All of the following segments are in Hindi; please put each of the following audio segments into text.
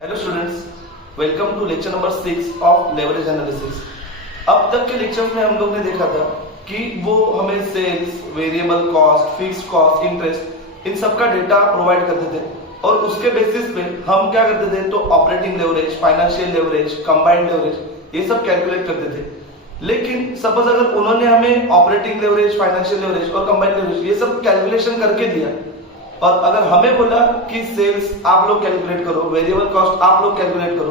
Hello students, welcome to lecture number 6 of leverage analysis. अब तक के लेक्चर में हम लोग ने देखा था कि वो हमें sales, variable cost, fixed cost, interest इन सब का डेटा प्रोवाइड करते थे और उसके बेसिस पे हम क्या करते थे, तो operating leverage, financial leverage, combined leverage ये सब कैलकुलेट करते थे। लेकिन सपोज अगर उन्होंने हमें ऑपरेटिंग लेवरेज, फाइनेंशियल लेवरेज और कंबाइंड लेवरेज ये सब कैलकुलेशन करके दिया और अगर हमें बोला कि सेल्स आप लोग कैलकुलेट करो, वेरिएबल कॉस्ट आप लोग कैलकुलेट करो,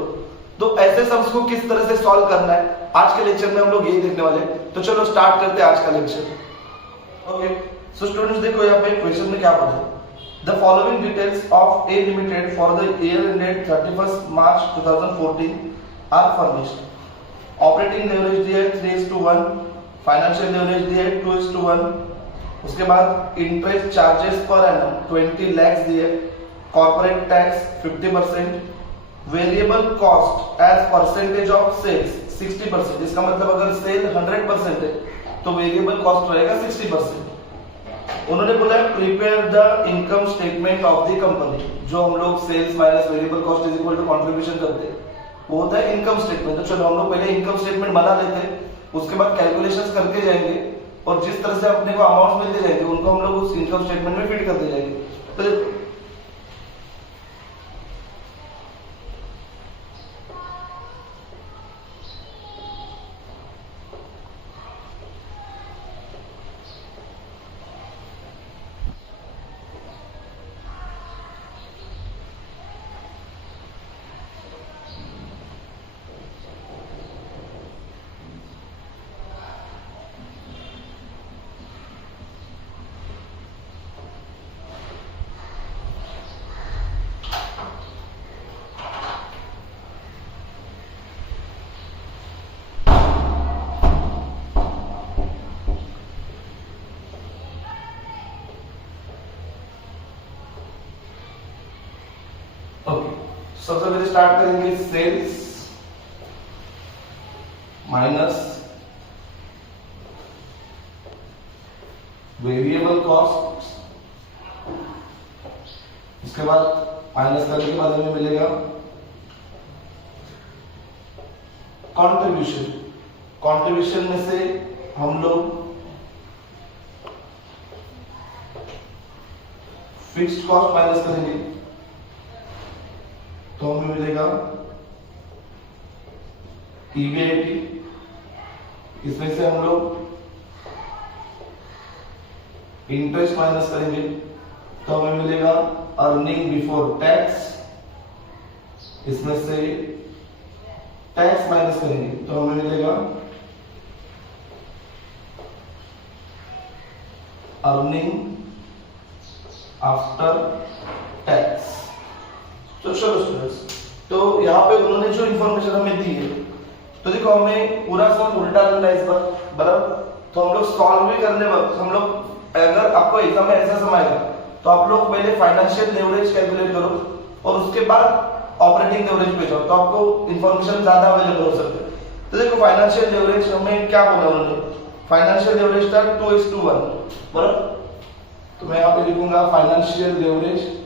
तो ऐसे सम्स को किस तरह से सॉल्व करना है आज के लेक्चर में हम लोग यही देखने वाले हैं। तो चलो स्टार्ट करते हैं आज का लेक्चर। ओके, सो स्टूडेंट्स देखो यहाँ पे क्वेश्चन में क्या बोला है, the following details of a limited for the year ended 31 March 2014 are furnished. Operating leverage दिया है 3:1, फाइनेंशियल लेवरेज दिया है 2:1, उसके बाद इंटरेस्ट चार्जेस पर एनम 20 लाख दिए, corporate tax 50%, variable cost as percentage of sales 60%। इसका मतलब अगर सेल 100% है तो वेरिएबल कॉस्ट रहेगा 60%। उन्होंने बोला prepare the income statement of the company. जो हम लोग sales minus variable cost is equal to contribution करते हैं वो होता है इनकम स्टेटमेंट। तो चलो हम लोग पहले इनकम स्टेटमेंट बना लेते हैं, उसके बाद कैलकुलेशंस करके जाएंगे और जिस तरह से अपने को अमाउंट मिलते जाएंगे उनको हम लोग उस इनकम स्टेटमेंट में फिट करते जाएंगे। तो सबसे पहले स्टार्ट करेंगे सेल्स माइनस वेरिएबल कॉस्ट, इसके बाद माइनस करने के बाद हमें मिलेगा कंट्रीब्यूशन। कंट्रीब्यूशन में से हम लोग फिक्स्ड कॉस्ट माइनस करेंगे तो हमें मिलेगा ईबीआईटी। इसमें से हम लोग इंटरेस्ट माइनस करेंगे तो हमें मिलेगा अर्निंग बिफोर टैक्स। इसमें से टैक्स माइनस करेंगे तो हमें मिलेगा अर्निंग आफ्टर टैक्स। तो चलो स्टूडेंट्स, तो यहाँ पे उन्होंने जो इन्फॉर्मेशन हमें दी है तो देखो हमें पूरा सब उल्टा करना है इस बार, बराबर। तो हम लोग सॉल्व भी करने वक्त हम लोग अगर आपको एग्जाम में ऐसा समाएगा तो आप लोग पहले फाइनेंशियल लेवरेज कैलकुलेट करो और उसके बाद ऑपरेटिंग लेवरेज पे जाओ तो आपको इन्फॉर्मेशन ज्यादा अवेलेबल हो सकता है। तो देखो फाइनेंशियल लेवरेज हमें क्या बोला उन्होंने, फाइनेंशियल लेवरेज था 2:1, बराबर। तो मैं यहाँ पे लिखूंगा फाइनेंशियल लेवरेज।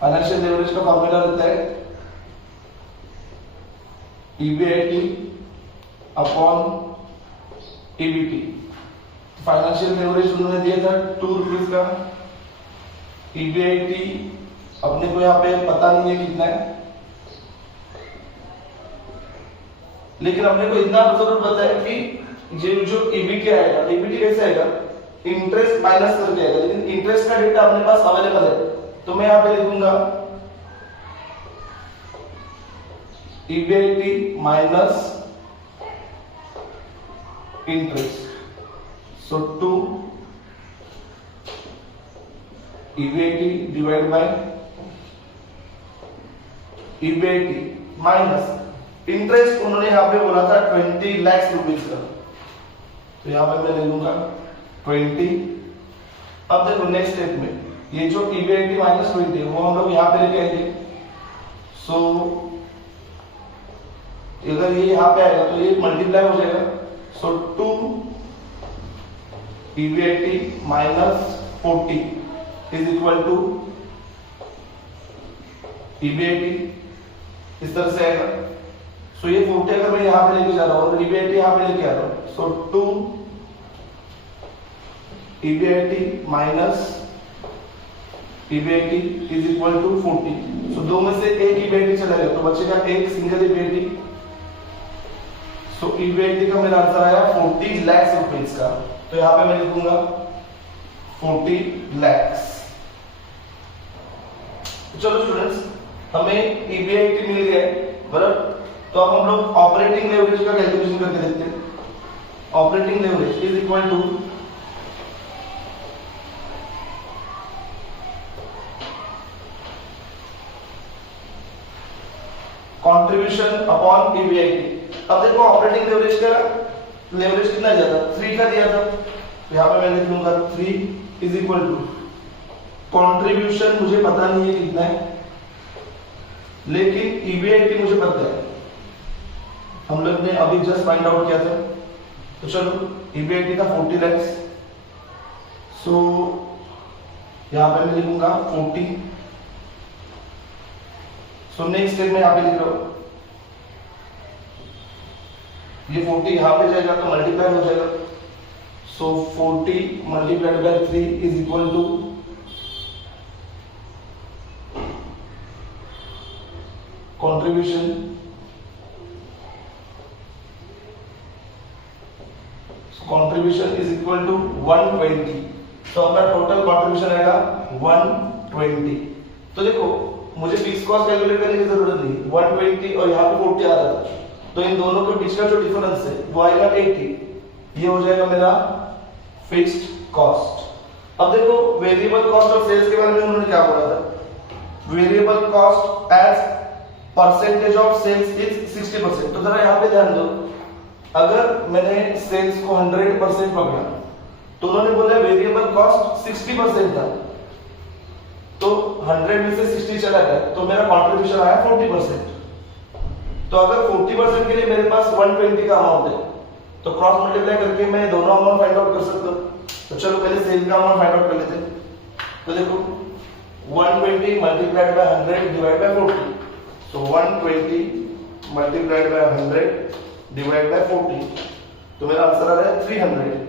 फाइनेंशियल लेवरेज का फॉर्मूला रहता है EBIT upon EBT. Financial leverage उन्होंने दिया था 2 रुपीज का, ईबीआईटी अपने को यहाँ पे पता नहीं है कितना है, लेकिन अपने को इतना जरूर पता है कि जो ईबीटी आएगा, ईबीटी कैसे आएगा, इंटरेस्ट माइनस करके आएगा, लेकिन इंटरेस्ट का डेटा अपने पास अवेलेबल है तो मैं यहां पे लिखूंगा EBIT minus interest. So 2 EBIT divide by EBIT minus interest. उन्होंने यहां पे बोला था 20 लाख रुपीज का, तो यहां पे मैं ले लूंगा 20। अब देखो नेक्स्ट स्टेप में ये जो ईबीआईटी माइनस 20 वो हम लोग यहाँ पे लेके आएंगे। सो अगर ये यहाँ पे आएगा तो ये मल्टीप्लाई हो जाएगा। So 2 EBIT minus 40 is equal to EBIT, इस तरह से आएगा। सो ये 40 अगर मैं यहां पे लेके जा रहा हूं और ईबीआईटी यहां पे लेके आ रहा हूं, so 2 EBIT minus EBIT is equal to 40। So दो में से एक ईबीआईटी चला गया तो बचेगा एक सिंगल ईबीआईटी। सो ईबीआईटी का मेरा आंसर आया 40 लाख रुपीस का। तो यहां पे मैं लिखूंगा 40 लाख। चलो स्टूडेंट्स, हमें ईबीआईटी मिल गया बराबर। तो अब हम लोग ऑपरेटिंग लेवरेज का कैलकुलेशन करके देखते हैं। Operating leverage is equal to contribution upon EBIT. अब देखो ऑपरेटिंग लेवरेज का लेवरेज कितना दिया था, 3 का दिया था। तो यहां पे मैं लिख लूंगा 3 इज इक्वल टू कंट्रीब्यूशन मुझे पता नहीं है कितना है, लेकिन ईबीआईटी मुझे पता है, हम लोग ने अभी जस्ट फाइंड आउट किया था। तो चलो ईबीआईटी था 40 लाख। सो यहां पे मैं लिखूंगा 40। सो नेक्स्ट स्टेप में यहां पे लिख रहा हूं, ये 40 यहां पे जाएगा तो मल्टीप्लाई हो जाएगा। So 40 multiplied by 3 is equal to contribution. Contribution is equal to 120। तो अपना टोटल कंट्रीब्यूशन आएगा 120। तो देखो मुझे फिक्स कॉस्ट कैलकुलेट करने की जरूरत नहीं, 120 और यहाँ पे 40 आ रहा था, तो इन दोनों के बीच का जो डिफरेंस है वो आएगा 80। ये हो जाएगा मेरा फिक्स्ड कॉस्ट। अब देखो वेरिएबल कॉस्ट ऑफ सेल्स के बारे में उन्होंने क्या बोला था, variable cost as percentage of sales is 60%। तो जरा यहाँ पे ध्यान दो, अगर मैंने सेल्स को 100% पकड़ा तो उन्होंने बोला वेरिएबल कॉस्ट 60% था, तो 100 में से 60 चला गया तो मेरा कंट्रीब्यूशन आया 40%। तो अगर 40% के लिए मेरे पास 120 का अमाउंट है तो क्रॉस मल्टीप्लाई करके मैं दोनों अमाउंट फाइंड आउट कर सकता हूं। तो चलो पहले सेल का अमाउंट फाइंड आउट कर लेते हैं। तो देखो 120 multiplied by 100 divide by 40। So 120 multiplied by 100 divide by 40, तो मेरा आंसर आ रहा है 300।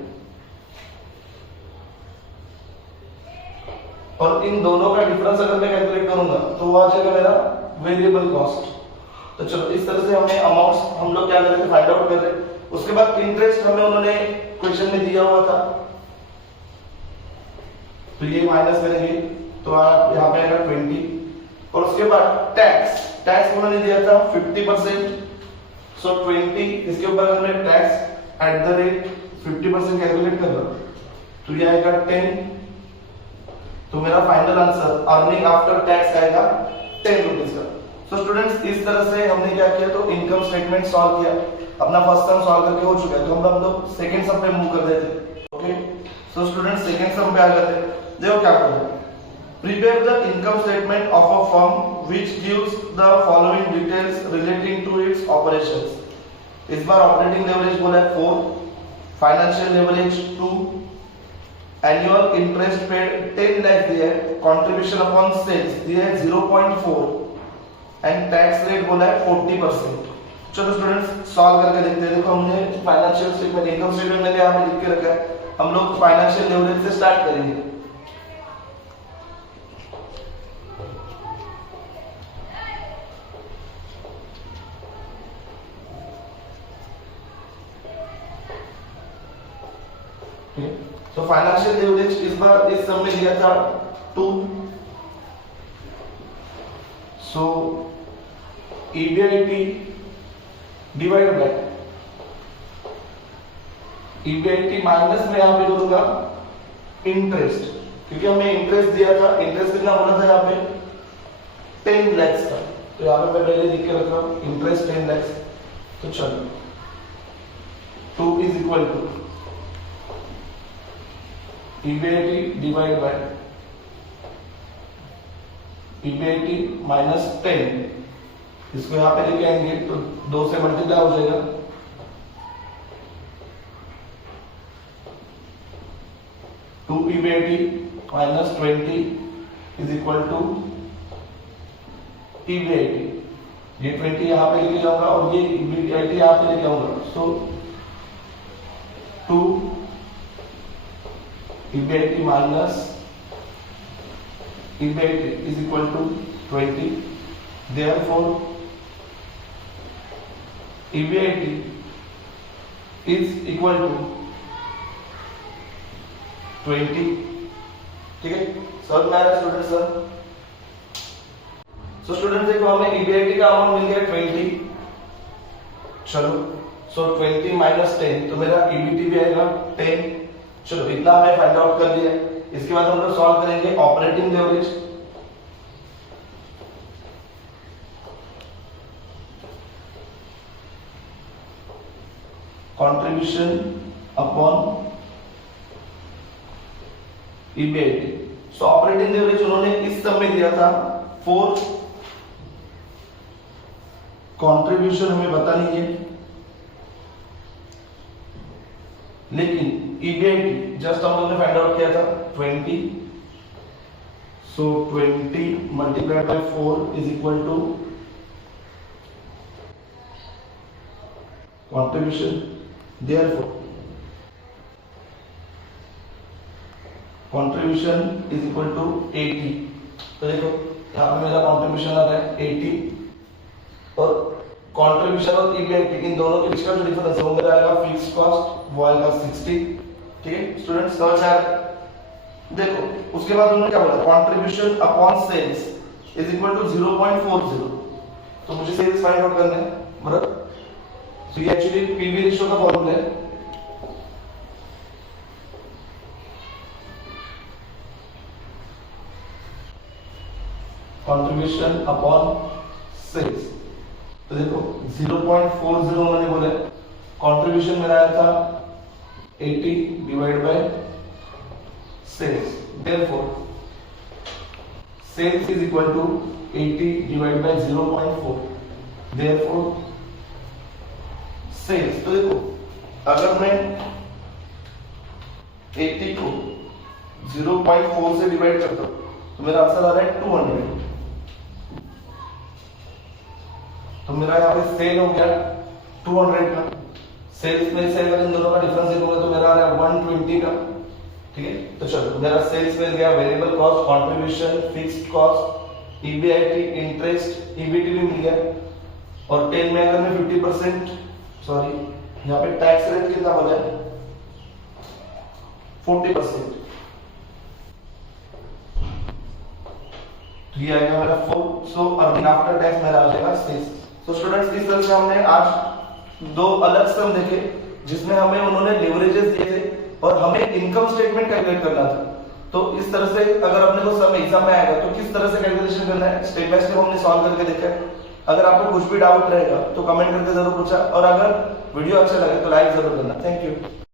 और इन दोनों का डिफरेंस अगर मैं कैलकुलेट करूंगा तो वो आ जाएगा मेरा वेरिएबल कॉस्ट। तो चलो इस तरह से हमें अमाउंट्स हम लोग क्या कर रहे थे, फाइंड आउट कर रहे थे। उसके बाद इंटरेस्ट हमें उन्होंने क्वेश्चन में दिया हुआ था, तो ये माइनस करेंगे तो यहाँ पे आएगा 20। और उसके बाद टैक्स उन्होंने दिया था 50%। सो 20 इसके ऊपर अगर मैं tax at the rate 50% calculate कर रहा तो ये आएगा 10। तो मेरा final answer earning after tax आएगा 10 रुपीज का। सो स्टूडेंट्स इस तरह से हमने क्या किया, तो इनकम स्टेटमेंट सॉल्व किया। अपना फर्स्ट सम सॉल्व करके हो चुका है, तो हम लोग सेकंड सम पे मूव कर देते। ओके, सो स्टूडेंट्स सेकंड सम पे आ जाते हैं। देखो क्या करना है, prepare the income statement of a firm which gives the following details relating to its operations। इस बार ऑपरेटिंग लेवरेज बोला है 4, financial leverage 2, annual interest paid 10 lakh दिया है, कंट्रीब्यूशन अपॉन सेल्स दिया है 0.4 एंड टैक्स रेट बोला है 40%। चलो स्टूडेंट्स सॉल्व करके देखते हैं। देखो हमने फाइनेंशियल स्टेटमेंट इनकम स्टेटमेंट मैंने यहाँ पे लिख के रखा है। हम लोग फाइनेंशियल लेवरेज से स्टार्ट करेंगे। तो फाइनेंशियल लेवरेज इस बार इस सब में दिया था 2। So EBIT divide by EBIT minus में यहां पे करूंगा इंटरेस्ट, क्योंकि हमें इंटरेस्ट दिया था। इंटरेस्ट कितना बोला था यहाँ पे 10 लाख का, तो यहाँ पे मैं पहले लिख के रख रहा हूं इंटरेस्ट 10 लाख। तो चलो 2 is equal to EBIT divide by EBIT minus 10। इसको यहां पे लेके आएंगे तो 2 से मल्टीप्लाई हो जाएगा, 2 EBIT minus 20 is equal to EBIT। ये 20 यहाँ पे लेके जाऊंगा और ये EBIT यहाँ पे लेके आऊंगा, so 2 EBIT minus EBIT is equal to 20। Therefore EBIT is equal to 20। ठीक है, समझ में आ रहा है स्टूडेंट सर? सो स्टूडेंट देखो हमें EBIT का अमाउंट मिल गया 20। चलो, सो 20 माइनस 10 तो मेरा EBT भी आएगा 10। चलो इतना हमने फाइंड आउट कर लिया। इसके बाद हम लोग सॉल्व करेंगे operating leverage. Contribution upon EBIT। सो ऑपरेटिंग लेवरेज उन्होंने इस सब में दिया था 4। कंट्रीब्यूशन हमें पता नहीं है, लेकिन EBIT जस्ट हम लोगों ने फाइंड आउट किया था 20। So 20 multiplied by 4 is equal to contribution. Therefore contribution is equal to 80। तो देखो यहाँ पे मेरा कंट्रीब्यूशन आ रहा है 80 और कंट्रीब्यूशन और EBIT इन दोनों के बीच का जो डिफरेंस है वो मेरा आएगा फिक्स्ड कॉस्ट, वो आएगा 60। ठीक है स्टूडेंट्स, समझ आया? देखो उसके बाद उन्होंने क्या बोला, contribution upon sales is equal to 0.40। तो मुझे सेल्स फाइंड आउट करना है, बराबर? तो ये एक्चुअली पीवी रेशियो का फॉर्मूला है। Contribution upon sales. तो देखो 0.40 उन्होंने बोला, कंट्रीब्यूशन मेरा आया था 80 divide by sales. Therefore sales is equal to 80 divide by 0.4। Therefore sales, तो देखो अगर मैं 80 को 0.4 से डिवाइड करता हूं तो मेरा आंसर आ रहा है 200। तो मेरा यहाँ पे सेल हो गया 200 का। सेल्स में से अगर इन दोनों का डिफरेंस देखोगे तो मेरा आ रहा है 120 का। ठीक है, तो चलो मेरा सेल्स मिल गया, variable cost, contribution, fixed cost, EBIT, interest, EBT भी मिल गया। और 10 में अगर मैं 50%, सॉरी यहाँ पे टैक्स रेट कितना बोला है, 40%। तो ये आएगा मेरा 4। सो अर्निंग आफ्टर टैक्स मेरा आ जाएगा 6। तो स्टूडेंट्स इस तरह से हमने आज दो अलग सम देखे जिसमें हमें उन्होंने लेवरेजेस दिए थे और हमें इनकम स्टेटमेंट कैलकुलेट करना था। तो इस तरह से अगर अपने को सम एग्जाम में आएगा तो किस तरह से कैलकुलेशन करना है स्टेप बाय स्टेप हमने सॉल्व करके देखा है। अगर आपको कुछ भी डाउट रहेगा तो कमेंट करके जरूर पूछा, और अगर वीडियो अच्छा लगे तो लाइक जरूर करना। Thank you.